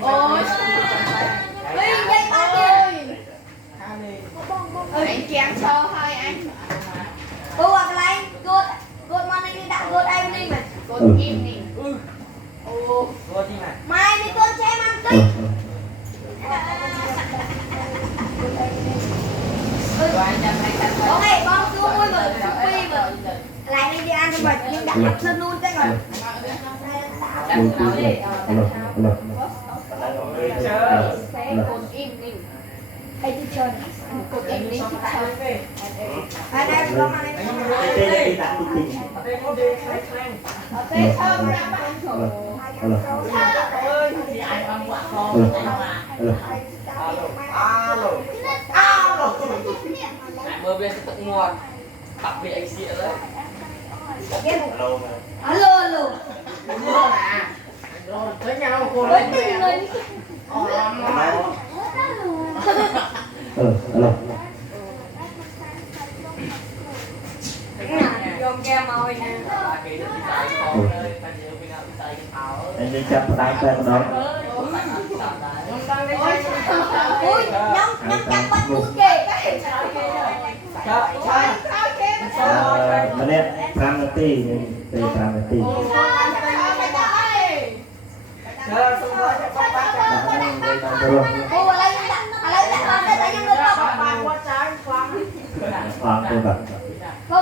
ôi đi dây ba kia anh chém cho hai anh cô hoặc là anh good good morning đi đặt good evening mà good evening mai đi tôi xem ăn tích ok con cứ vui rồi phi rồi lại đi ăn nhưng mà nhưng đặt đặt lên luôn cái rồi good evening hey teacher good evening teacher anh em con anh em mơ bên sẽ tận nguồn đặc biệt anh xịa đấy alo alo với nhau cô với tình người alo dòng ke mồi nè anh đi chặt tay tay đó ui nhông chặt bắt buộc kì mà nè Pramati từ Pramati cô lấy con đây tại nhân được không hoàng tôi bật cô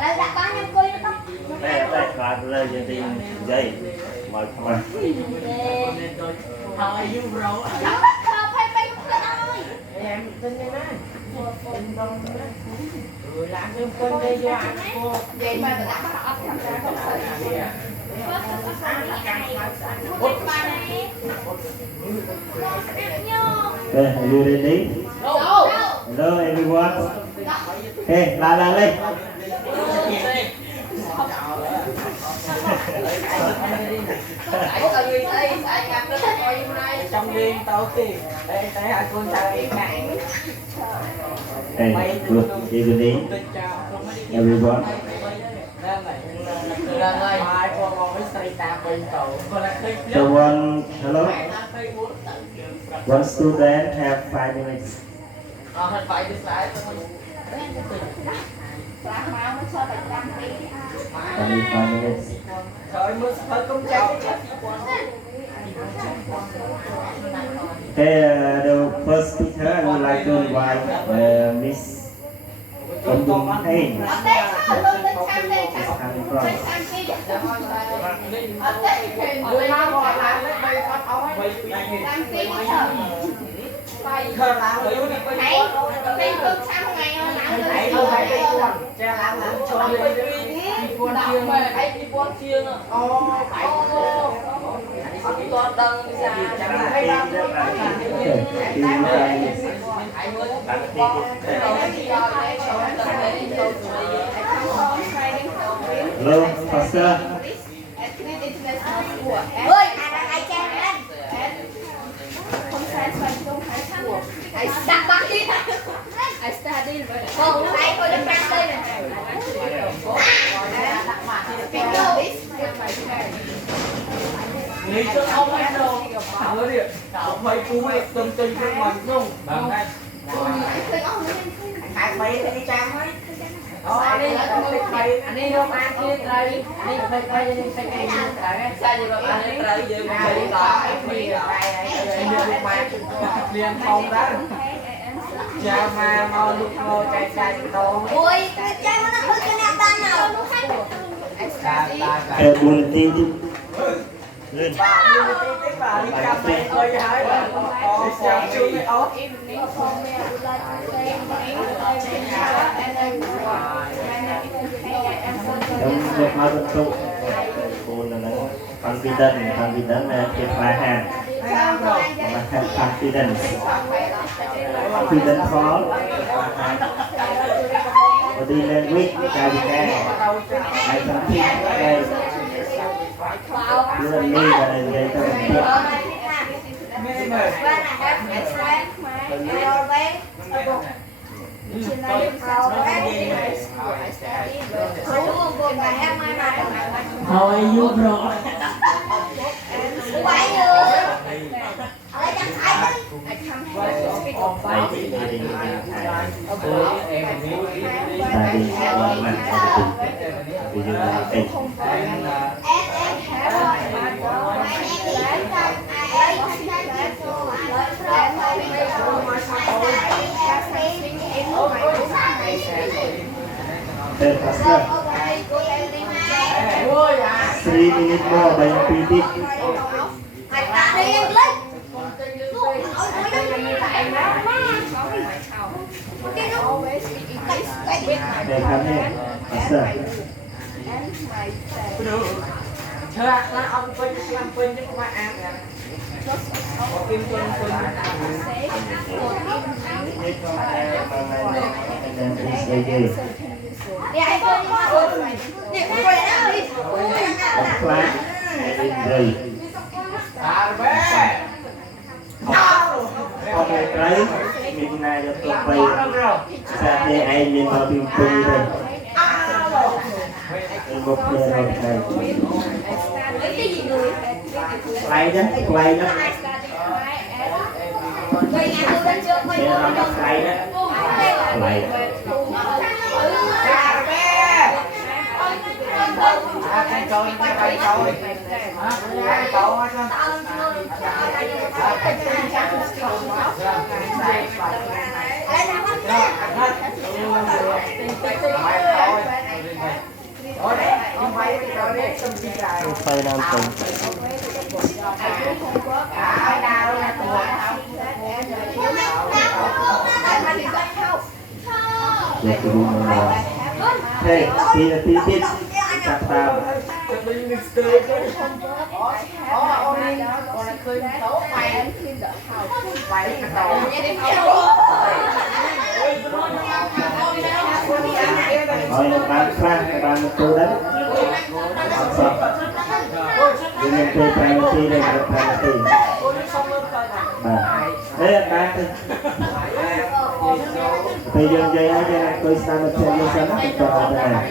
lấy đặt con nhân cô không đây phải lên giờ đi dây mời không ăn How are you bro? Em tin đi má. Tin con má. Làm thêm cơm đi cho ăn cô. Vậy mà đã bắt ấp thằng ra không sợ gì. Hey, are you ready? Hello everyone. Hey, la lên. Trong đêm tao thì đây thấy hai con trai này. Hey, good evening everyone. Someone, hello. One student have 5 minutes. Only 5 minutes. Okay, the first speaker I would like to invite Miss Tom Dung Hain. Hello, Pastor. Ơi, ai cha lên. Đặt bạc đi. Cô thấy cô đứng trang đây nè. Nghĩ cho ông ăn đâu. Thằng ơi điện. Ông phải cú ấy tâm tình với mình không? Bằng anh. Hai mấy đi trang ấy. Anh đi không ăn kia đây. Đi phải quay đi phải cây đi. Sao gì mà ăn đi tới giờ mình đi tỏ em đi rồi. Em đi lúc mà liền không đó. Chào mà mau lúc ngồi chạy đâu. Ui, cái chơi mà nó hư cho nè tan nào. Buồn tin chứ. Lên. Bà đi chăm mẹ ơi hãy bà có chăm chú mẹ ốp. Trong việc nói vận tụ cô là nó confident là cái bài hàng mà confident khó body language cái gì cái ai thân thiết đây luôn đi và đây ta mình biết How are you bro? Quay nữa. đi qua mặt thì bây giờ mình Then faster. 3 minutes more by repeating. Then come here. Faster. Chờ là ông quên làm quên chứ không phải ăn nè. Kim quên quên. And then please stay here. Clap. Rồi. Không được đấy. Mình này được tụi bay. Sao đây anh mình vào tìm quên đây. Một người rồi thầy. Play đó, play đó. Để làm cái play đó. Play. Cái trôi, cái trôi. Cái trôi á. Play nam tình. Để tôi đi nào. Hey, tí chặt tao. Rồi bạn Frank, bạn tôi đấy. Dengan tôi penalty dan penalty. Nah, bạn bây giờ dây aja tôi sang một chân sana kita ada này.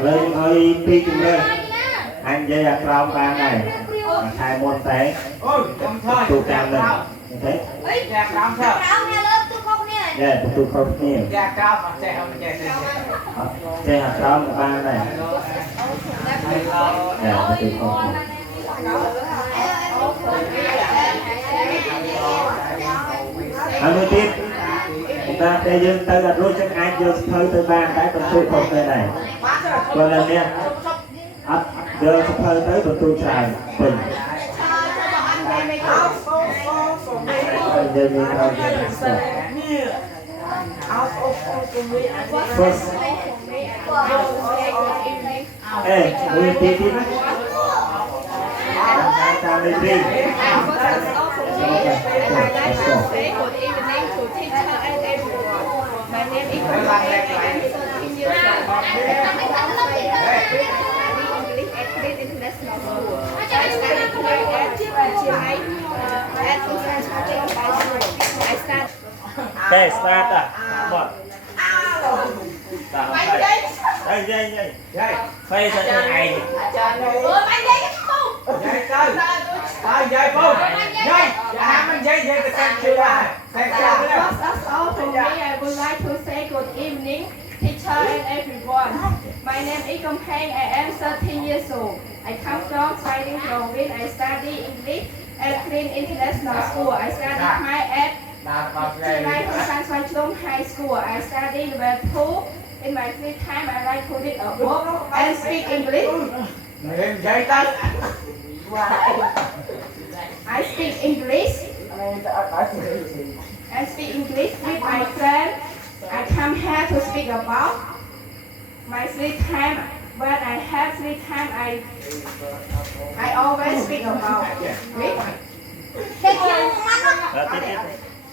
Lên hơi pin lên. Anh dây đặt rau ban này. Hai môn té. Tụ cam lên. Như thế. Dạ, tụ không nhiều. Dạ, hạt rau ban này. Dạ, tụ không nhiều. Anh tiếp. Chúng ta bây giờ ta đặt luôn cho anh vô hơi tới ban cái phần tụ không đây này. Còn lần nha. Giờ hơi tới phần tụ tràn. Bình. Giờ mình thôi. First. Hey, we take it. Ta lên đi. Okay, start à. Một. Đây, dây. Phê cho anh này. Dây không? Dây. Mình dây cái xe chưa à? That's all for me. I would like to say good evening, teacher and everyone. My name is Kompheng. I am 13 years old. I come from Sweden province. I study English at Clean International School. I study Thai at Chennai Thomson High School. I study level 2. In my free time, I like to read a book and speak English. I speak English with my friend. I come here to speak about my free time. When I have free time, I always speak about it. Thank you ទៀតទៀត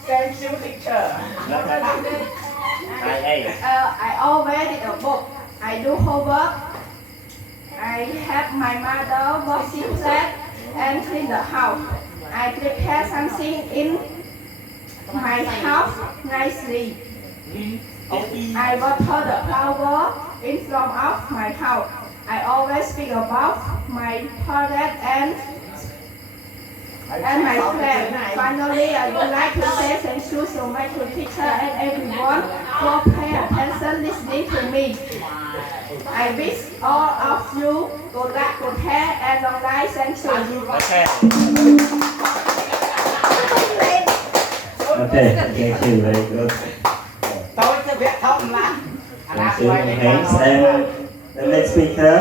Thank you teacher ហើយអី I always read a book. I do homework. I help my mother washing plate and clean the house. I prepare something in my house nicely. I water the flower in front of my house. I always speak about my product and my plan. Finally, I would like to say thank you so much to teacher and everyone for paying attention listening to me. I wish all of you good luck, good health, and long life. Thank you. អូខេ thank you very good តើទៅវគ្គធម្មតាអាណា thank ស្វ័យ you នេះ thanks and the next speaker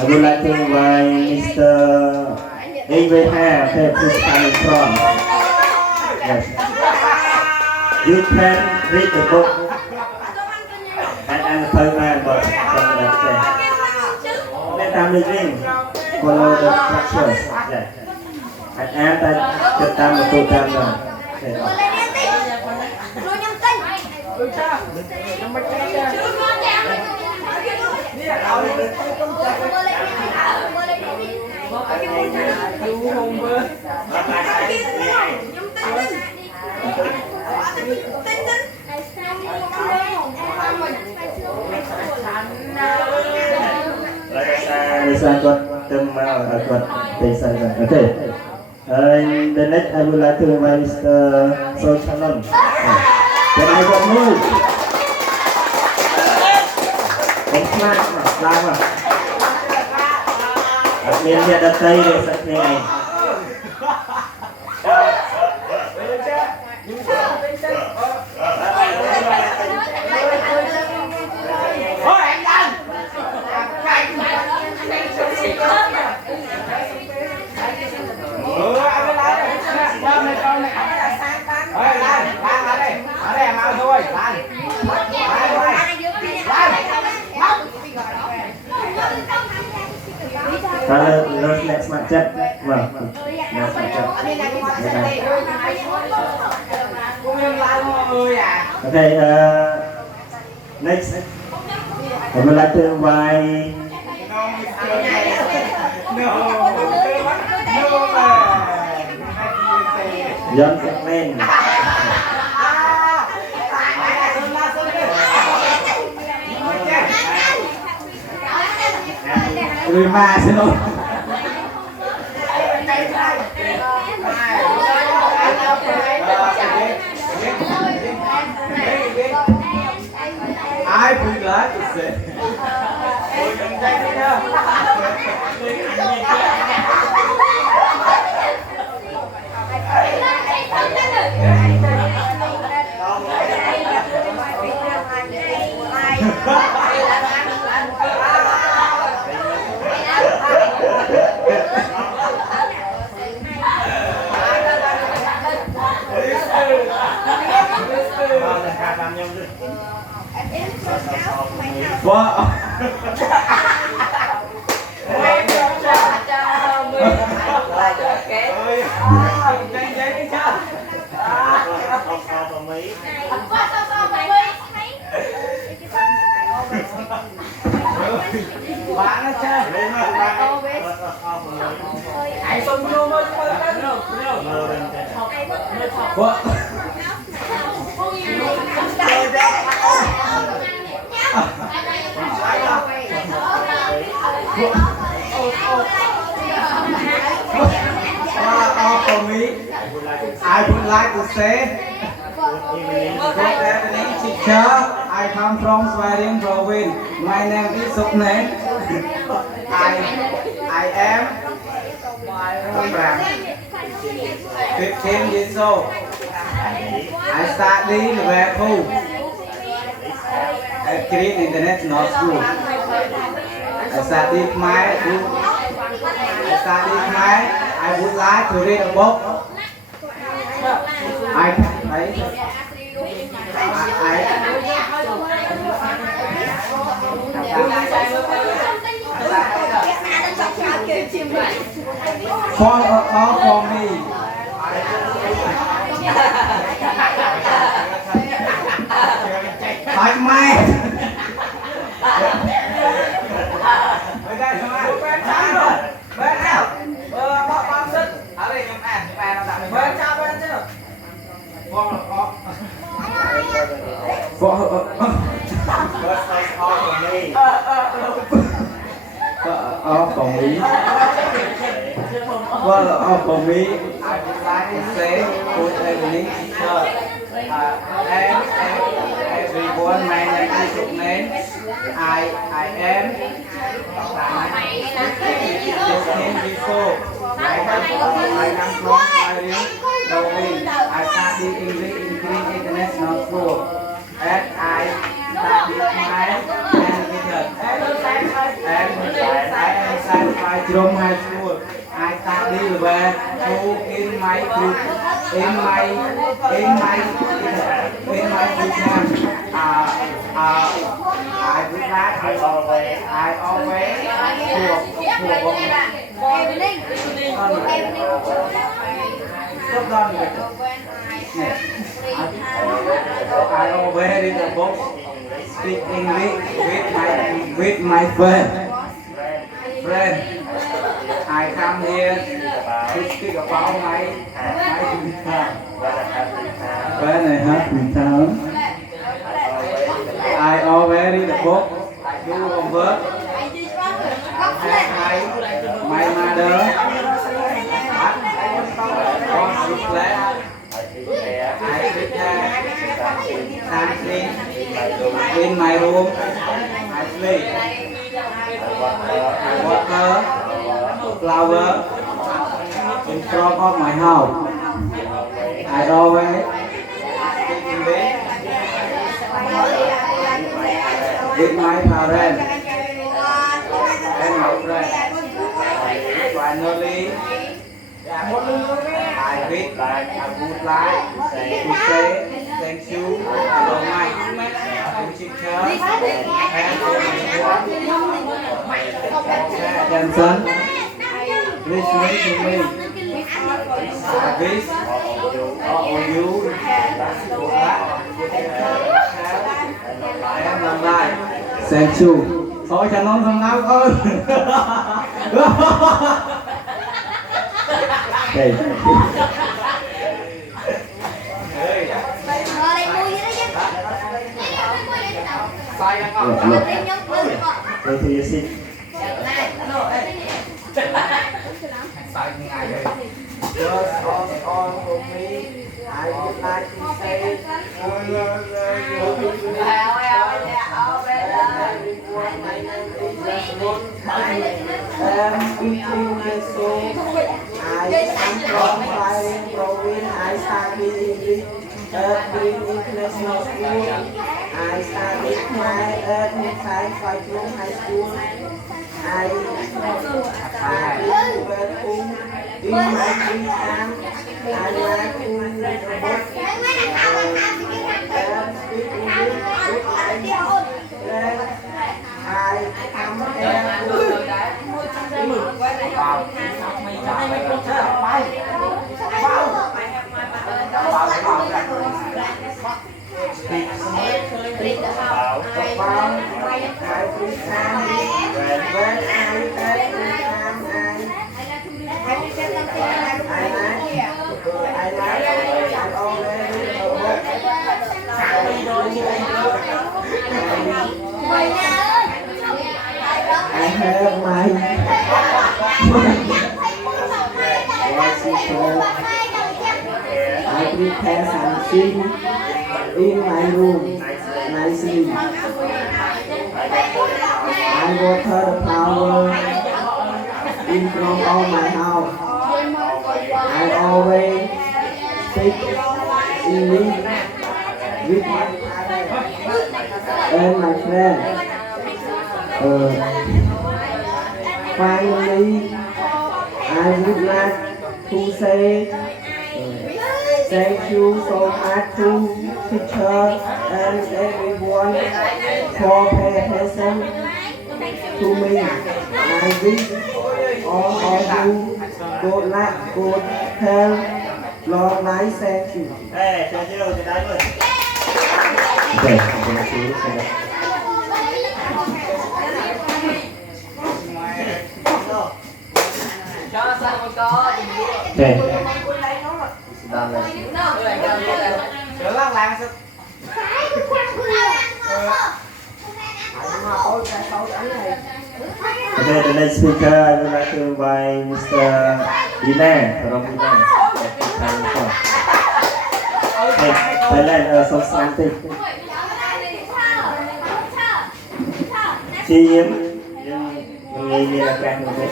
I would like to invite Mr. Ingveha please come in front yes you can read the book and thơ man but from the say let them begin follow the instructions yes anh em ta trực tam một tụ tam rồi Lisa got them got Lisa okay and the next I would like to invite Mr. So Chanon then I got move không khác làm à miền Việt đất Tây để sạch này Thôi em lên anh lên con này con này ơi lan ở đây em mau thôi lan Kalau next macet, well, next macet. Okay, next, I would like to invite John Segmen. Rima xin lỗi ai vui lá thì sẽ Wow. Bạn nó chơi lên mà anh không vô mà What? For me, I would like to say, good evening, teacher. I come from Sweden province. My name is Sukne. I am 15 years old. I study in Vancouver at Green International School. I study I would like to read a book. For Bạch mày. Bây giờ chúng ta bên trái rồi. Bên nào? Bác sức. Ở đây chúng ta nó đặt bên trái bên chứ. Con là con. For me. Well, for me, I would like to say good evening, teacher. And everyone, my name is Ukmen. I am 16 years old. I am from Thailand, Norway. I study English in Green International School. And I study my education. And I am satisfied from high school. I study where who in my group, in my program. I would like I always I always read a book, speak English with my friend. I come here to speak about my when I have free time. I always read a book, do homework. My mother was reflect. I prepare something in my room. I sleep. I water flower in front of my house. I always speak English with my parents and my friends. Finally, I would like to say thank you so much to teacher and Johnson. Listening to me. I wish all of you and long life. Thank you. Thôi chẳng nói xong nào ơi. Đây. Rồi thì xin. Just all for me, I would like to say I study English at Green International School. I studied my ethnic science from high school. I studied barefoot in my free time. I like to read a book and speak English with my friends. I come here I have my I prepare something in my room nicely. I water the flower in front of my house. I always speak English with my parents and my friends. Finally, I would like to say thank you so much to teacher and everyone for paying attention to me. I wish all of you good luck, good health, long life. Thank you. Ê, chơi chưa thì đánh rồi. Okay, thank you. cho sao mà có Okay. đàn này sửa lắc làng sao Okay, the next speaker I would like to invite Mr. Dina from Dina. Okay, Thailand song something. Chị Yếm, nghe như là càng một cái.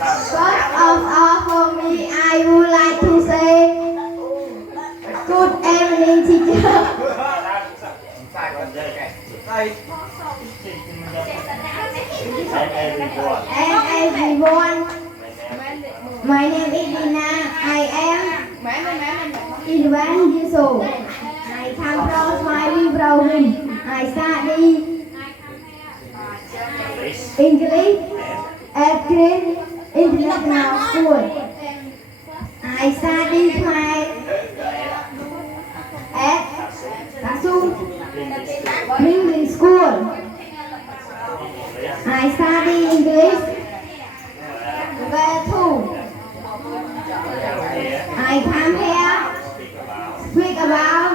First of all, for me, I would like to say good evening, teacher. And everyone, my name is Dina. I am 11 years old. I come from my province. I study English at Green International School. I study my at Kasung English School. I study English grade 2. I come here speak about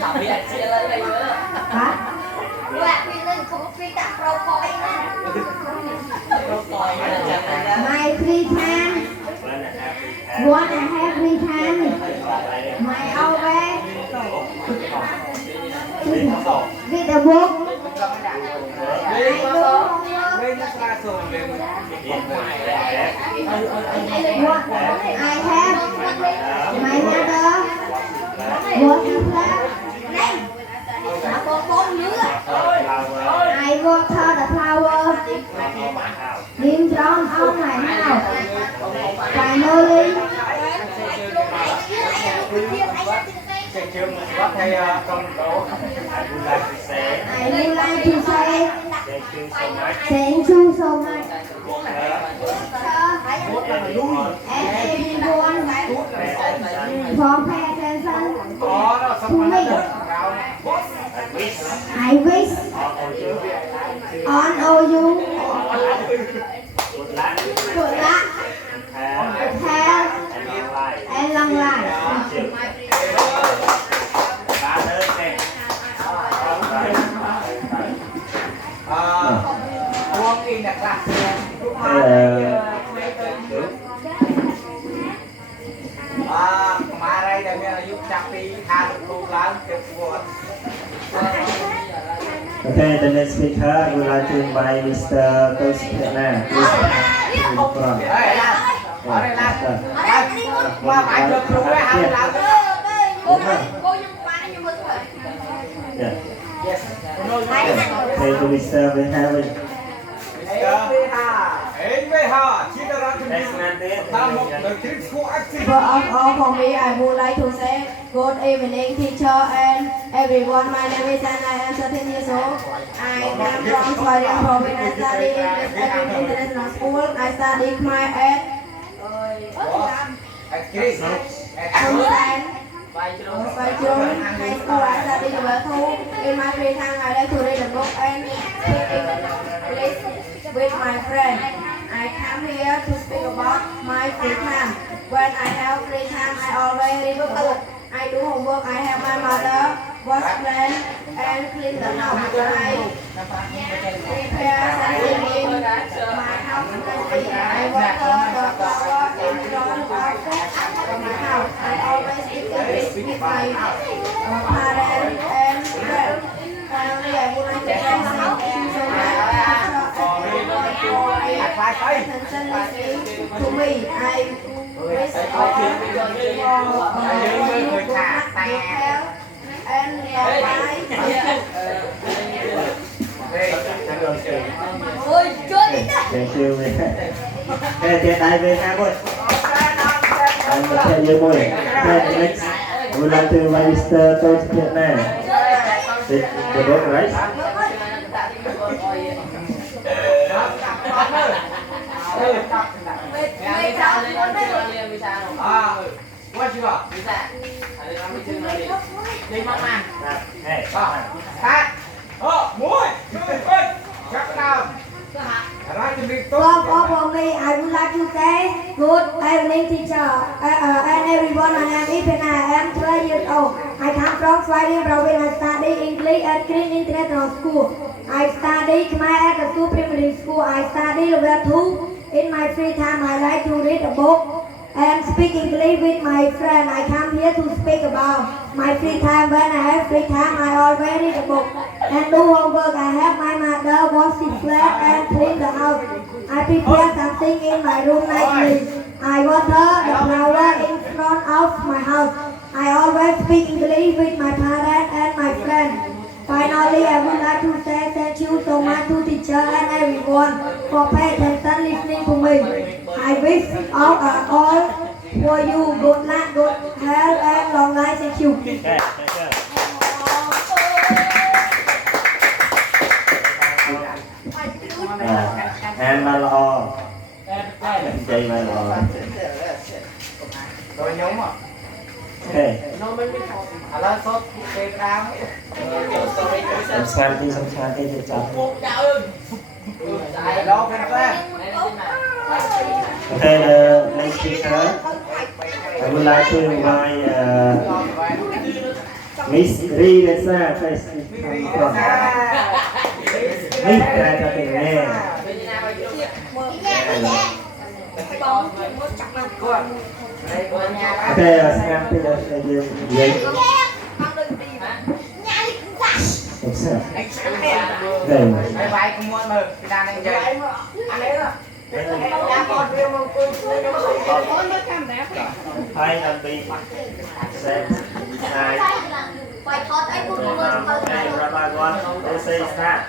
học đi anh chia lên đây nữa what? đâu coi là chẳng ra My free time. What I have free time. My always read a book. I do homework. What I have my mother water plant. I water the flower in front of my house. Finally, I would like to say thank you so much. And everyone for pay attention to me. I wish all of you good luck, health, and long life. Uống đi đặt ra mà đây là nghe là giúp chặt đi tha được luôn lớn được buồn. Okay, the next speaker I would like to invite Mr. Toscana. Ở đây là qua phải được luôn đấy hả làm Yeah. yes Okay, to Mr. Behavior. First of all, for me, I would like to say good evening, teacher and everyone. My name is and I am 13 years old. I am from Sweden province. I study English at Green International School. I study my at Understand. Bajron High School. I study level 2. In my free time, I like to read a book and speak English with my friend. I come here to speak about my free time. When I have free time, I always read book. I do homework. I help my mother wash plants and clean the house. I prepare something in my house. I water the flower in front of my house. I always eat with my parents and friends. Finally, I would like to say thank you so much for attention listening to me. I wish all good health and long life. Ôi, chơi đi ta. Thank you. Okay, tiền đại về ha boy. I'm gonna tell you boy. Okay, the next I would like to invite Mr. Toscana. The book, right? Ngày visa lên ăn chưa liền visa rồi. À, what you got? Visa. Lên ăn chưa liền. Đi mang mang. Hey. Cắt. Muối. Cắt down. Right to be For me, I would like to say good evening, teacher, and everyone. My name is Ipena. I am 12 years old. I come from Sweden province. I study English at Green International School. I study Khmer at the School Primary School. I study level 2. In my free time, I like to read a book and speak English with my friend. I come here to speak about my free time. When I have free time, I always read a book and do homework. I help my mother wash the plate and clean the house. I prepare something in my room nicely. I water the flower in front of my house. I always speak English with my parents and my friends. Finally, I would like to say thank you so much to teacher and everyone for paying attention listening to me. I wish all for you good luck, good health, and long life. Thank you. Okay, thank you. And my lord. Đây my lord. Rồi nhóm à. Okay. Nó mới biết à là sốt kê cam. Samsung cái gì chọn. Chạy đó bên kia. Okay, the next speaker. I would like to invite Miss Risa. Please come from. Miss Risa tiếng nghe. Okay, sekarang kita jadi Bye bye cùng mọi người. Đi ra đây chơi. Anh ấy đó. Hai lần đi xe hai Quay thoát anh cũng luôn hai rabbi one they say start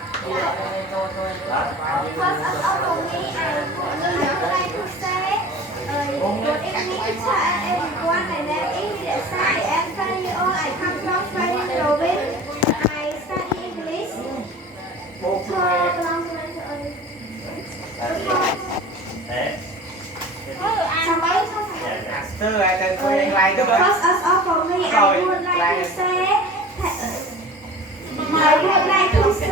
Good evening, teacher and everyone. My name is Lisa. I am 20 years old. I come from Sweden province. I study English. Từ lại tên cô anh lại được Because us all for me, I would like to say. I would like to say.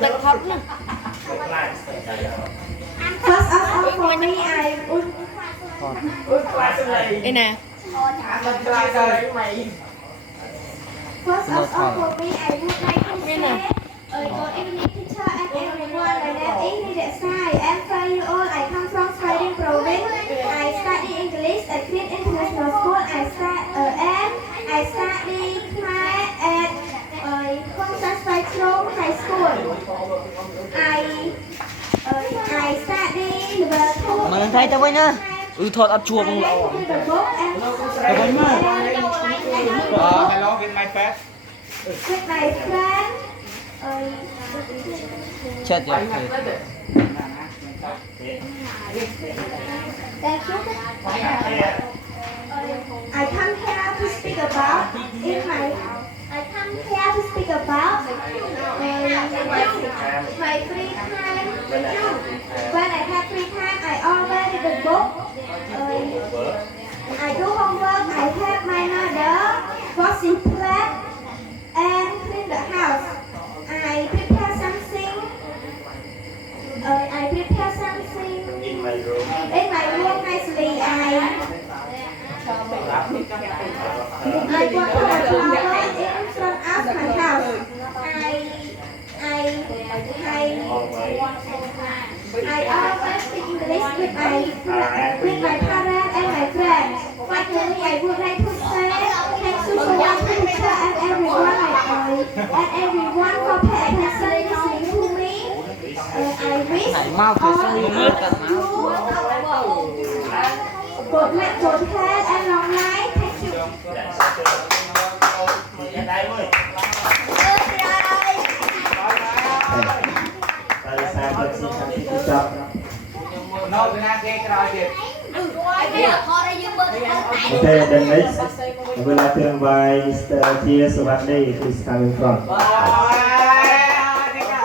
Tật thật nữa. First of all for me, I would. Đây nè. First of all for me, I would like to say. Good evening, teacher and everyone. My name is Lisa. I am 5 years old. I come from Sweden province. I study English at Green International School. I study Khmer at Constance Spectrum High School. I study level 2. Mà thấy tao với nhá. Thôi ấp chua con lẩu. Hello with my pet. With my friend. Chết rồi. Thank you. I come here to speak about my free time. When I have free time, I always read a book. I do homework. I help my mother wash the plate and clean the house. I prepare something. In my room. In my room nicely. I want to have flower in front of my house. I always speak English with my parents and my friends. Finally, I would like to say thank you so much to teacher and everyone for paying attention listening to me. I wish Mau phải all xui of nữa. you good luck, good health and long life. Thank you. Ở đây ơi. Tại sao tôi xin thằng chị chọn? Nó Việt Nam kia rồi chị. Okay, the next I would like to invite Mr. Tia Savandi, who is coming from. Bye.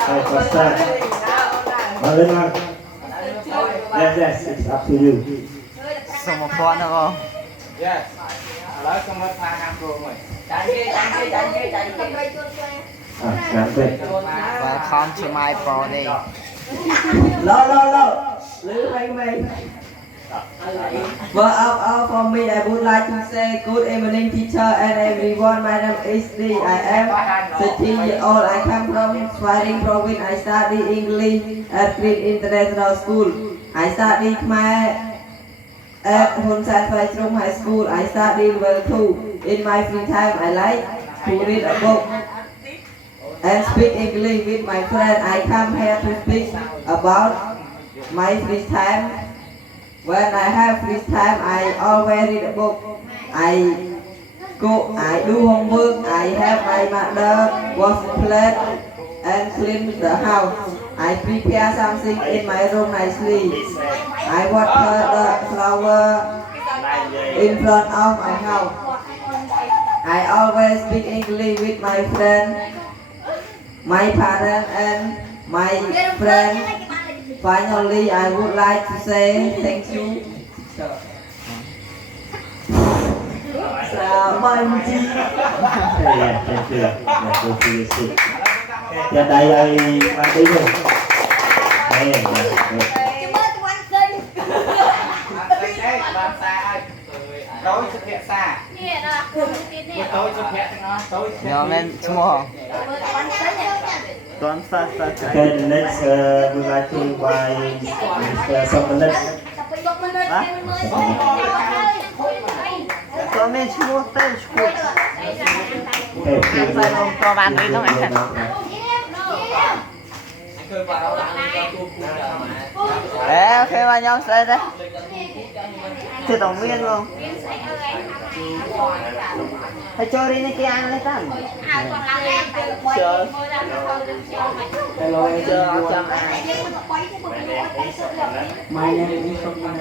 Hi, what's that? lên mà yes it's up to you សុំមកផនណាបង Yes ឥឡូវខ្ញុំមើលថាហាំព្រមមួយចាញ់គេចាញ់គេចាញ់គេចាញ់គេ làm việc Welcome to my party lo lưu hay mày well out for me I would like to say good evening teacher and everyone my name is Lee I am 13 years old I come from Swaring province I study English at Green International School I study Khmer at Hun San Phai Trung High School I study level 2 in my free time I like to read a book and speak English with my friend. I come here to speak about my free time. When I have free time, I always read a book. I do homework. I help my mother wash plate and clean the house. I prepare something in my room nicely. I water the flower in front of my house. I always speak English with my friend. My parents and my friends. Finally, I would like to say thank you. Dạ đây ơi mang đi luôn. Đây. tối xuất hiện xa tối xuất hiện nó tối Nhóm lên small Don't start Okay, the next we'd like to invite Mr. Someone Có mình small tên school Okay, Phải không cho bạn đi không anh anh khơi vào ok mà nhóm xe đây Thì tổng viên luôn Hãy cho đi cái ăn lấy tao Chờ Hello Chờ everyone. cho ăn My name is Someone.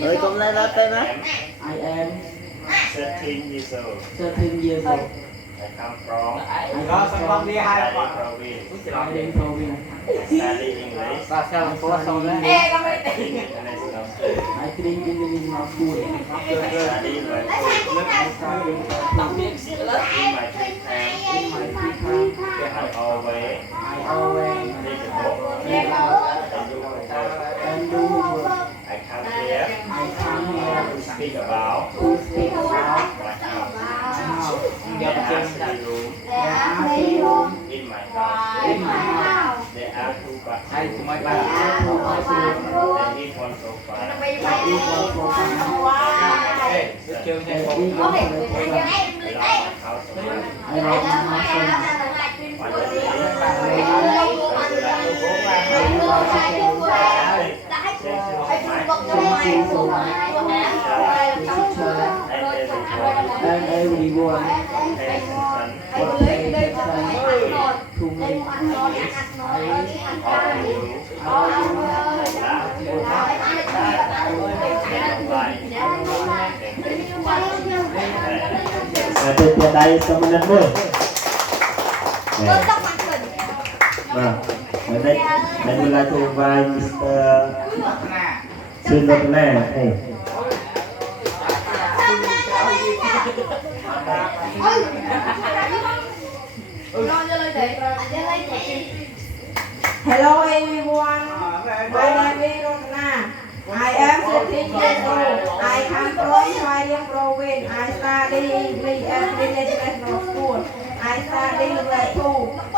Rồi cũng lên đó tên á I am 13 years old. 13 years old. I come from đó xong bóng đi hai Sari bọn province. Swaring province. Study English. và xem có xong đấy International school. I drink in the International School. Study level I study in my free time. in my free time. I always I always read a book read a book and do homework. and do homework. I come here I come here to speak about to speak about my house. how There are 3 rooms there are 3 rooms in my house. in my house. There are 2 hai tụi bathrooms. mày There bạn are 2 bathrooms. There is 1 sofa. There is 1 sofa. ê được chưa There nha is 1 sofa. I love my house so much. I love my house so much. And everyone was paying attention to me. Từ từ đây xong mình lên luôn. Và đây mình là cùng vai Mr. Silverman. Hello everyone, my name is Rosna. I am 13 years old. I come from Swaring province. I study English at the International School. I study level 2.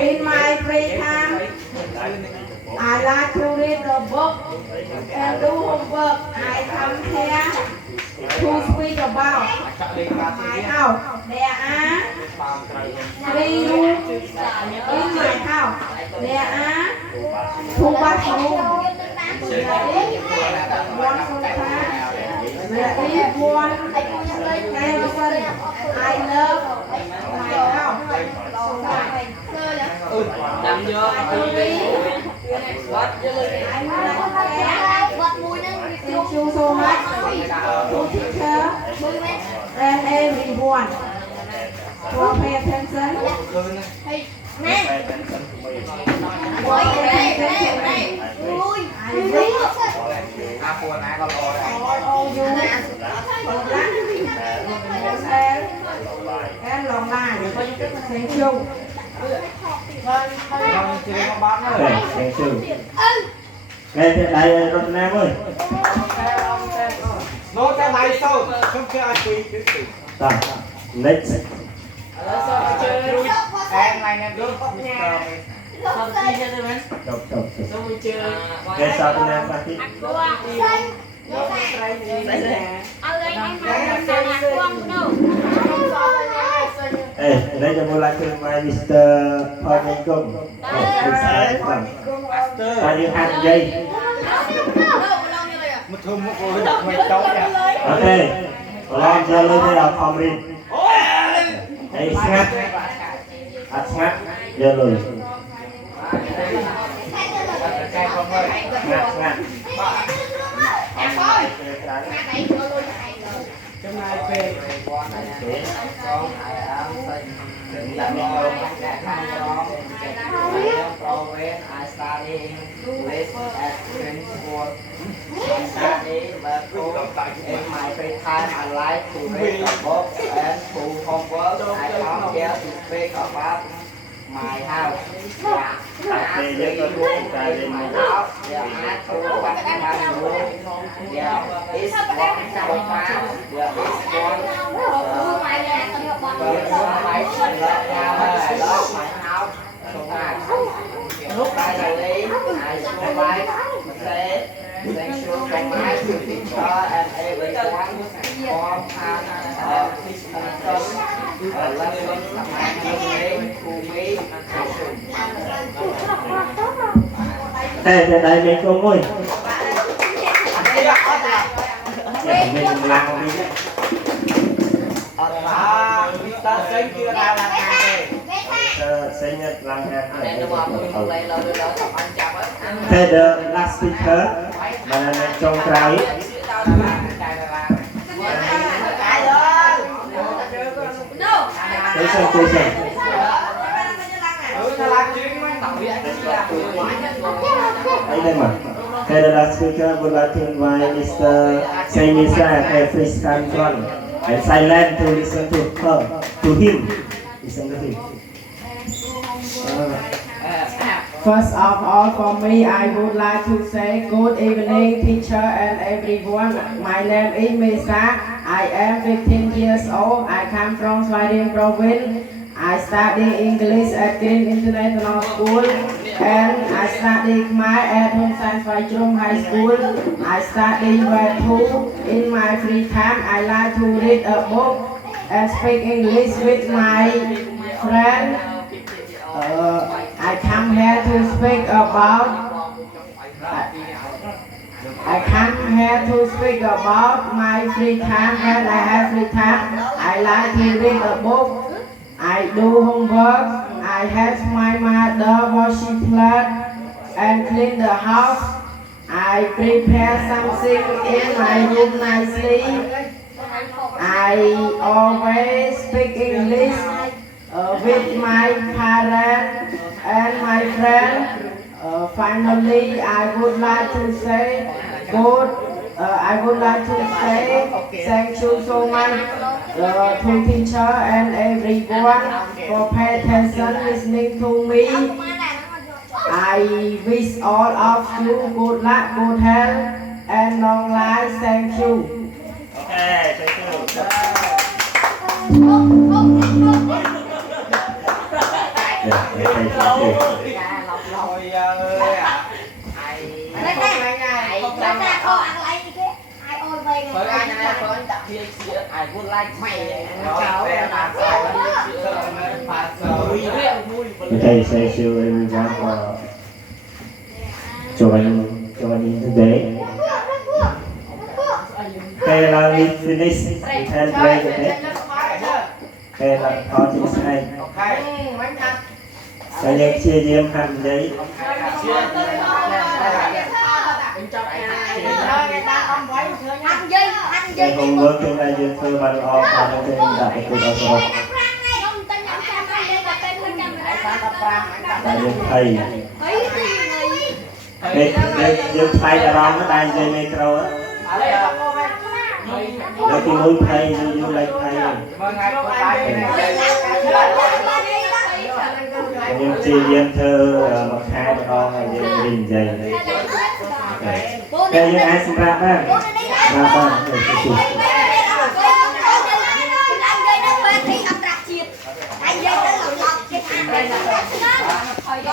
In my free In time, my free time, I like to read a book and do homework. I come here to speak about my house. There are 3 rooms in my house. There are 2 bathrooms. There is 1 sofa. There is 1 television. I love my house so much. nằm vô Thank you so much to teacher and everyone for pay attention. คืนนะ nè ôiอาปวดนะก็รอได้ em lòng lại để có những thành chung เราจริงๆบ้านเลย Thank you. Nghe thế này rồi Nam ơi. โน้ตจะไหนโซ่ช่วงเชื่อคุยคือ Rồi, next. แอนไลน์เนี่ยดูมิสเตอร์ Chọc, chọc, chọc. Nghe sao thế Nam phát hiện? Ê, đây cho mua lại thương mai Mr. Paul Minh Cung. Bao nhiêu hai giây. มุทุ่มมุกโอ้ยไม่โต๊ะเนี่ย Ok. Lon cho lên đây là phòng riêng. Ê, snap. Snap. Giờ lùi. แกงคนเลย Snap, snap. จำนายเป็นบอลนะสองไอ้อ้ำใส่ถึงจะมีลมแก่ข้างร้องโปรเวสไอสตาร์ดิ้งเลสแอดเวนสปอร์ตสตาร์ดิ้งแบบโอ้in my free time I like to read a book and to homework I come here to speak about my house Thì giờ tôi muốn trả lời my house yeah I to what I have to do yeah it's one so far yeah it's one I love my house so much lúc đây là lý I so like say thank you so much to teacher and everyone for this lesson to me Ê, thế đây mình không ơi. Để mình lăng đi. Mr. Sinh chưa nào là ngày Sinh nhật lăng em. đây là một lời lời anh chào ấy Thế the last speaker mà là trong trái. Question. Đây mà. Thế the last speaker would like to invite Mr. Saymisa and please come front and silent to listen to her, to him. Listen to him. First of all, for me, I would like to say good evening, teacher and everyone. My name is Misa. I am 15 years old. I come from Swating Province. I study English at Green International School and I study Khmer at Hong San Phai Chrom High School. I study where too. In my free time, I like to read a book and speak English with my friend. I come here to speak about. I come here to speak about my free time. When I have free time, I like to read a book. I do homework. I help my mother washing plate and clean the house. I prepare something in my room nicely. I always speak English with my parents and my friends. Finally, I would like to say I would like to say thank you so much to teacher and everyone for pay attention listening to me. I wish all of you good luck, good health and long life. Thank you. Okay, thank you. Yeah, okay, thank you. I would like mày Okay, thank you everyone for joining today. Okay, now we finish. We can break it. Okay, now how to say? Cái những chia diêm hành giấy. Cái hôm bữa cái này dương thư bằng họ và nó trên đại của nó rồi. តែយើងភ័យ ហើយទីង យើងថ្លៃអារម្មណ៍ដែរនិយាយមេក្រូ អរេអរគុណ លើកទី1ភ័យយូរលេខភ័យ មើលថ្ងៃពុកបាយនេះ យើងជាយាមធ្វើមួយខែម្ដងហើយយើងនិយាយតែយើងអាចសម្រាប់បានបាទបាទ